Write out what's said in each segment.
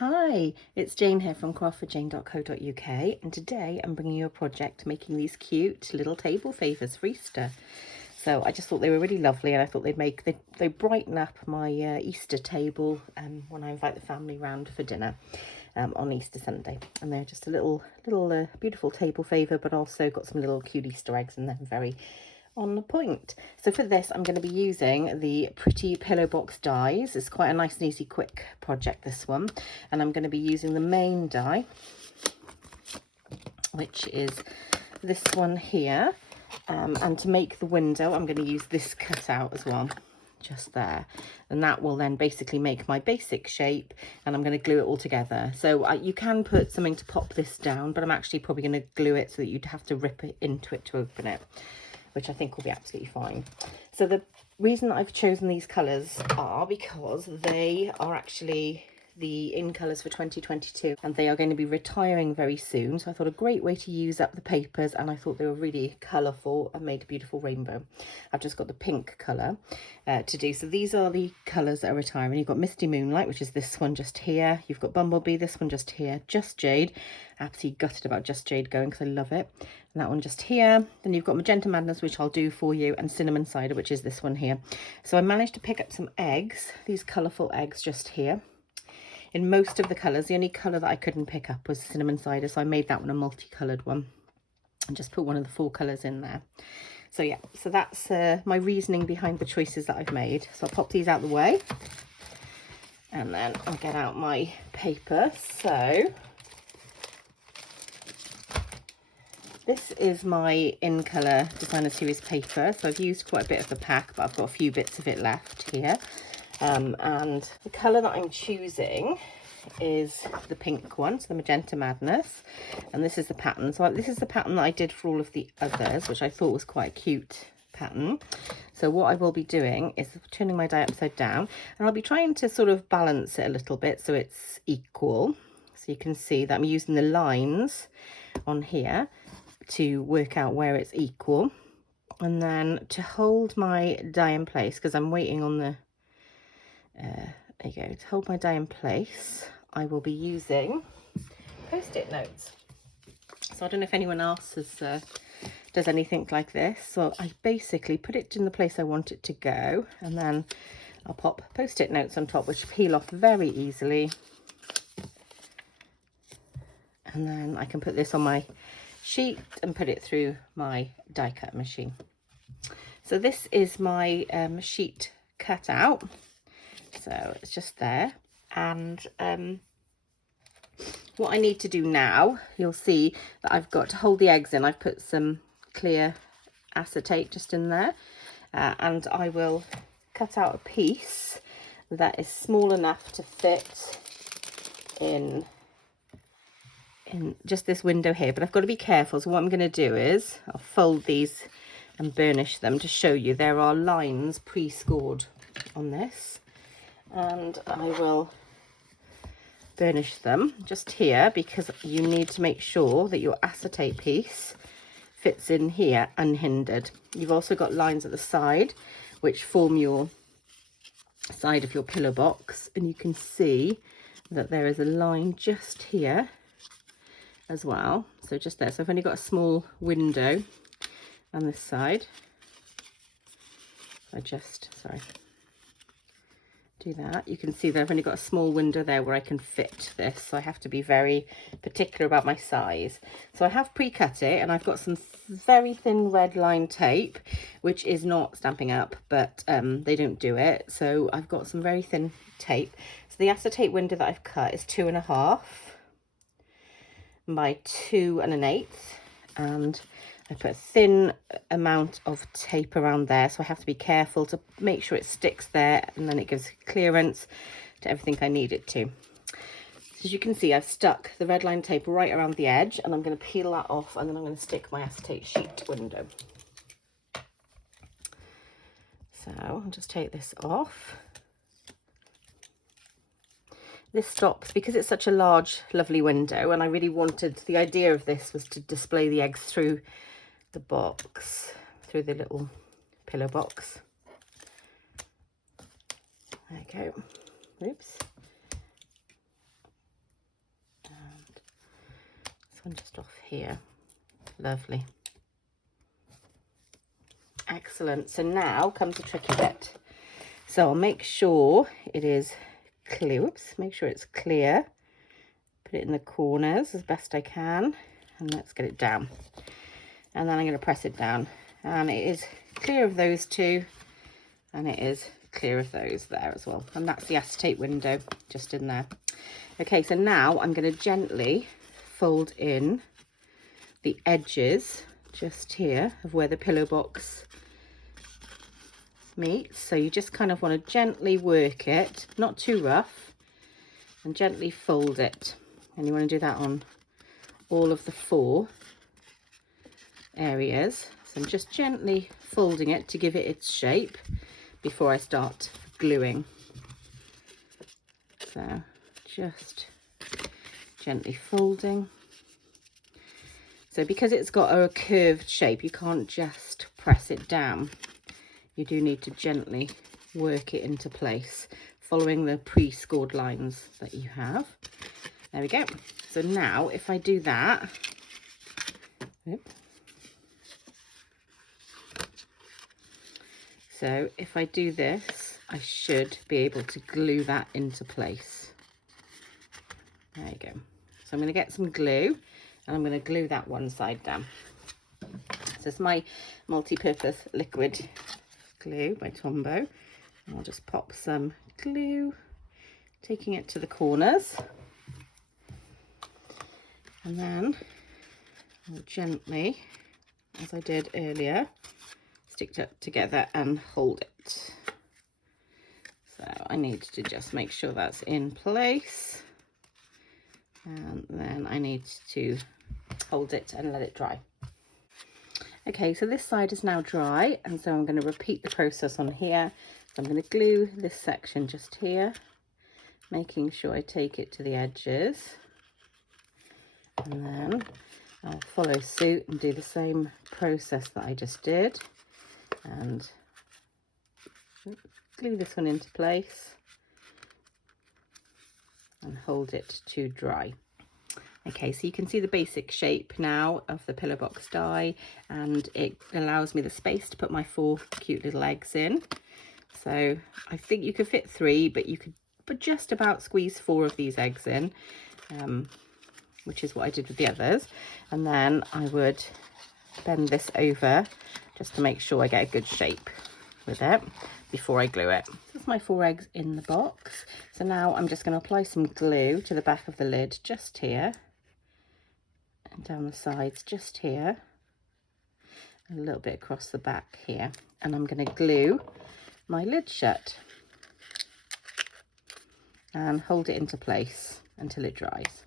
Hi, it's Jane here from craftforjane.co.uk, and today I'm bringing you a project making these cute little table favours for Easter. So I just thought they were really lovely, and I thought they brighten up my Easter table when I invite the family round for dinner on Easter Sunday. And they're just a little beautiful table favour, but also got some little cute Easter eggs in them, very on the point. So for this I'm going to be using the Pretty Pillowbox dies. It's quite a nice and easy quick project, this one, and I'm going to be using the main die, which is this one here, and to make the window I'm going to use this cutout as well, just there, and that will then basically make my basic shape, and I'm going to glue it all together. So you can put something to pop this down, but I'm actually probably going to glue it so that you'd have to rip it into it to open it, which I think will be absolutely fine. So the reason that I've chosen these colours are because they are actually the in colours for 2022, and they are going to be retiring very soon. So I thought a great way to use up the papers, and I thought they were really colourful and made a beautiful rainbow. I've just got the pink colour to do. So these are the colours that are retiring. You've got Misty Moonlight, which is this one just here. You've got Bumblebee, this one just here. Just Jade. Absolutely gutted about Just Jade going because I love it. And that one just here. Then you've got Magenta Madness, which I'll do for you, and Cinnamon Cider, which is this one here. So I managed to pick up some eggs, these colourful eggs just here, in most of the colours. The only colour that I couldn't pick up was Cinnamon Cider, so I made that one a multicoloured one and just put one of the 4 colours in there. So yeah, so that's my reasoning behind the choices that I've made. So I'll pop these out the way, and then I'll get out my paper. So this is my in colour designer series paper. So I've used quite a bit of the pack, but I've got a few bits of it left here. And the colour that I'm choosing is the pink one, so the Magenta Madness, and this is the pattern. So this is the pattern that I did for all of the others, which I thought was quite a cute pattern. So what I will be doing is turning my die upside down, and I'll be trying to sort of balance it a little bit so it's equal. So you can see that I'm using the lines on here to work out where it's equal, and then to hold my die in place, because I'm waiting on the there you go, to hold my die in place, I will be using post-it notes. So I don't know if anyone else has does anything like this. So I basically put it in the place I want it to go, and then I'll pop post-it notes on top, which peel off very easily, and then I can put this on my sheet and put it through my die cut machine. So this is my sheet cut out. So it's just there, and what I need to do now, you'll see that I've got to hold the eggs in. I've put some clear acetate just in there, and I will cut out a piece that is small enough to fit in just this window here, but I've got to be careful. So what I'm going to do is I'll fold these and burnish them to show you there are lines pre-scored on this, and I will burnish them just here because you need to make sure that your acetate piece fits in here unhindered. You've also got lines at the side which form your side of your pillow box, and you can see that there is a line just here as well, so just there. So I've only got a small window on this side. I just do that. You can see that I've only got a small window there where I can fit this, so I have to be very particular about my size. So I have pre-cut it, and I've got some very thin red line tape, which is not Stampin' Up, but they don't do it, so I've got some very thin tape. So the acetate window that I've cut is 2.5 by 2 1/8, and I put a thin amount of tape around there, so I have to be careful to make sure it sticks there, and then it gives clearance to everything I need it to. So as you can see, I've stuck the red line tape right around the edge, and I'm going to peel that off, and then I'm going to stick my acetate sheet window. So I'll just take this off. This stops because it's such a large, lovely window, and I really wanted, the idea of this was to display the eggs through the box, through the little pillow box. There you go. Oops. one just off here. Lovely. Excellent. So now comes the tricky bit. So I'll make sure it is clear. Whoops, make sure it's clear. Put it in the corners as best I can, and let's get it down. And then I'm going to press it down, and it is clear of those two, and it is clear of those there as well. And that's the acetate window just in there. Okay, so now I'm going to gently fold in the edges just here of where the pillow box meets. So you just kind of want to gently work it, not too rough, and gently fold it. And you want to do that on all of the 4 areas. So I'm just gently folding it to give it its shape before I start gluing. So just gently folding. So because it's got a curved shape, you can't just press it down. You do need to gently work it into place, following the pre-scored lines that you have. There we go. So now if I do that, so if I do this, I should be able to glue that into place. There you go. So I'm going to get some glue, and I'm going to glue that one side down. So it's my multi-purpose liquid glue by Tombow. And I'll just pop some glue, taking it to the corners. And then I'll gently, as I did earlier, stick it together and hold it. So I need to just make sure that's in place. And then I need to hold it and let it dry. Okay, so this side is now dry, and so I'm going to repeat the process on here. So I'm going to glue this section just here, making sure I take it to the edges. And then I'll follow suit and do the same process that I just did. And glue this one into place and hold it to dry. Okay, so you can see the basic shape now of the pillow box die, and it allows me the space to put my 4 cute little eggs in. So I think you could fit 3, but you could just about squeeze 4 of these eggs in, which is what I did with the others. And then I would bend this over just to make sure I get a good shape with it before I glue it. This is my 4 eggs in the box. So now I'm just going to apply some glue to the back of the lid just here, and down the sides just here, and a little bit across the back here. And I'm going to glue my lid shut and hold it into place until it dries.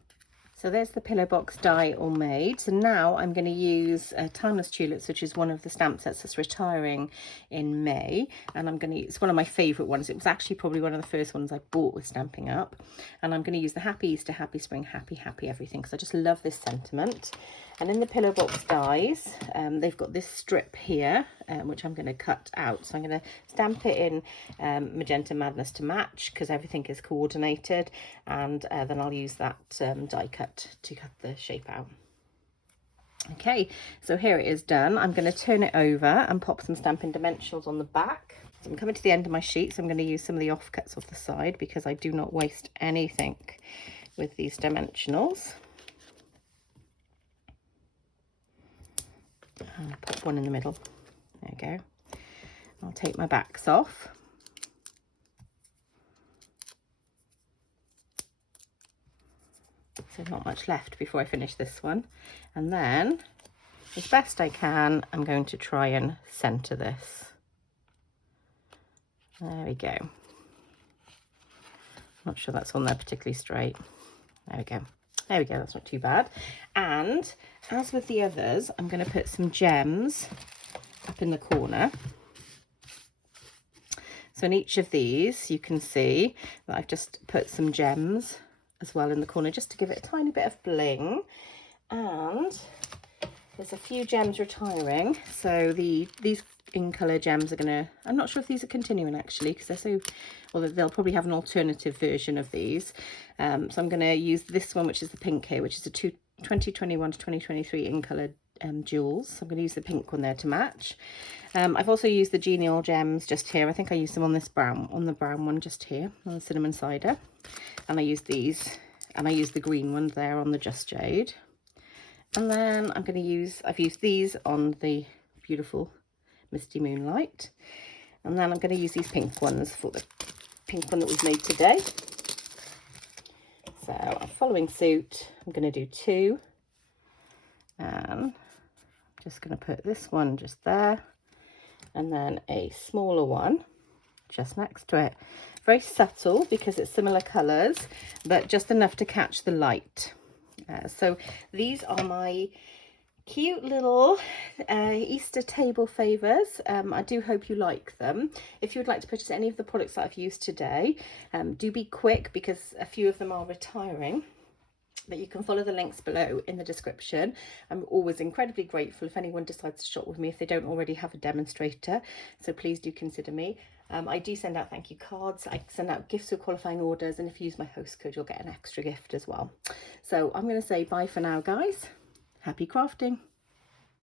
So there's the pillow box die all made. So now I'm going to use Timeless Tulips, which is one of the stamp sets that's retiring in May. And I'm going to use, it's one of my favourite ones. It was actually probably one of the first ones I bought with Stamping Up. And I'm going to use the Happy Easter, Happy Spring, Happy, Happy Everything, because I just love this sentiment. And in the pillow box dies, they've got this strip here, which I'm going to cut out. So I'm going to stamp it in Magenta Madness to match, because everything is coordinated. And then I'll use that die cut to cut the shape out. Okay, so here it is done. I'm going to turn it over and pop some Stampin' Dimensionals on the back. So I'm coming to the end of my sheet, so I'm going to use some of the offcuts off the side, because I do not waste anything with these dimensionals. And I'll pop one in the middle. There we go. I'll take my backs off. So not much left before I finish this one. And then, as best I can, I'm going to try and centre this. There we go. Not sure that's on there particularly straight. There we go. There we go, that's not too bad. And as with the others, I'm going to put some gems up in the corner. So in each of these, you can see that I've just put some gems as well in the corner, just to give it a tiny bit of bling. And there's a few gems retiring. So these in colour gems are going to, I'm not sure if these are continuing actually, because they're so, well, they'll probably have an alternative version of these. So I'm going to use this one, which is the pink here, which is a 2021 to 2023 in coloured jewels. So I'm going to use the pink one there to match. I've also used the Genial Gems just here. I think I used them on this brown, on the brown one just here, on the cinnamon cider. And I used these, and I used the green one there on the Just Jade. And then I'm going to use, I've used these on the beautiful Misty Moonlight. And then I'm going to use these pink ones for the pink one that was made today. So following suit, I'm going to do 2. And I'm just going to put this one just there. And then a smaller one just next to it. Very subtle because it's similar colours, but just enough to catch the light. So these are my cute little Easter table favours. I do hope you like them. If you would like to purchase any of the products that I've used today, do be quick because a few of them are retiring. But you can follow the links below in the description. I'm always incredibly grateful if anyone decides to shop with me if they don't already have a demonstrator. So please do consider me. I do send out thank you cards. I send out gifts for qualifying orders. And if you use my host code, you'll get an extra gift as well. So I'm going to say bye for now, guys. Happy crafting.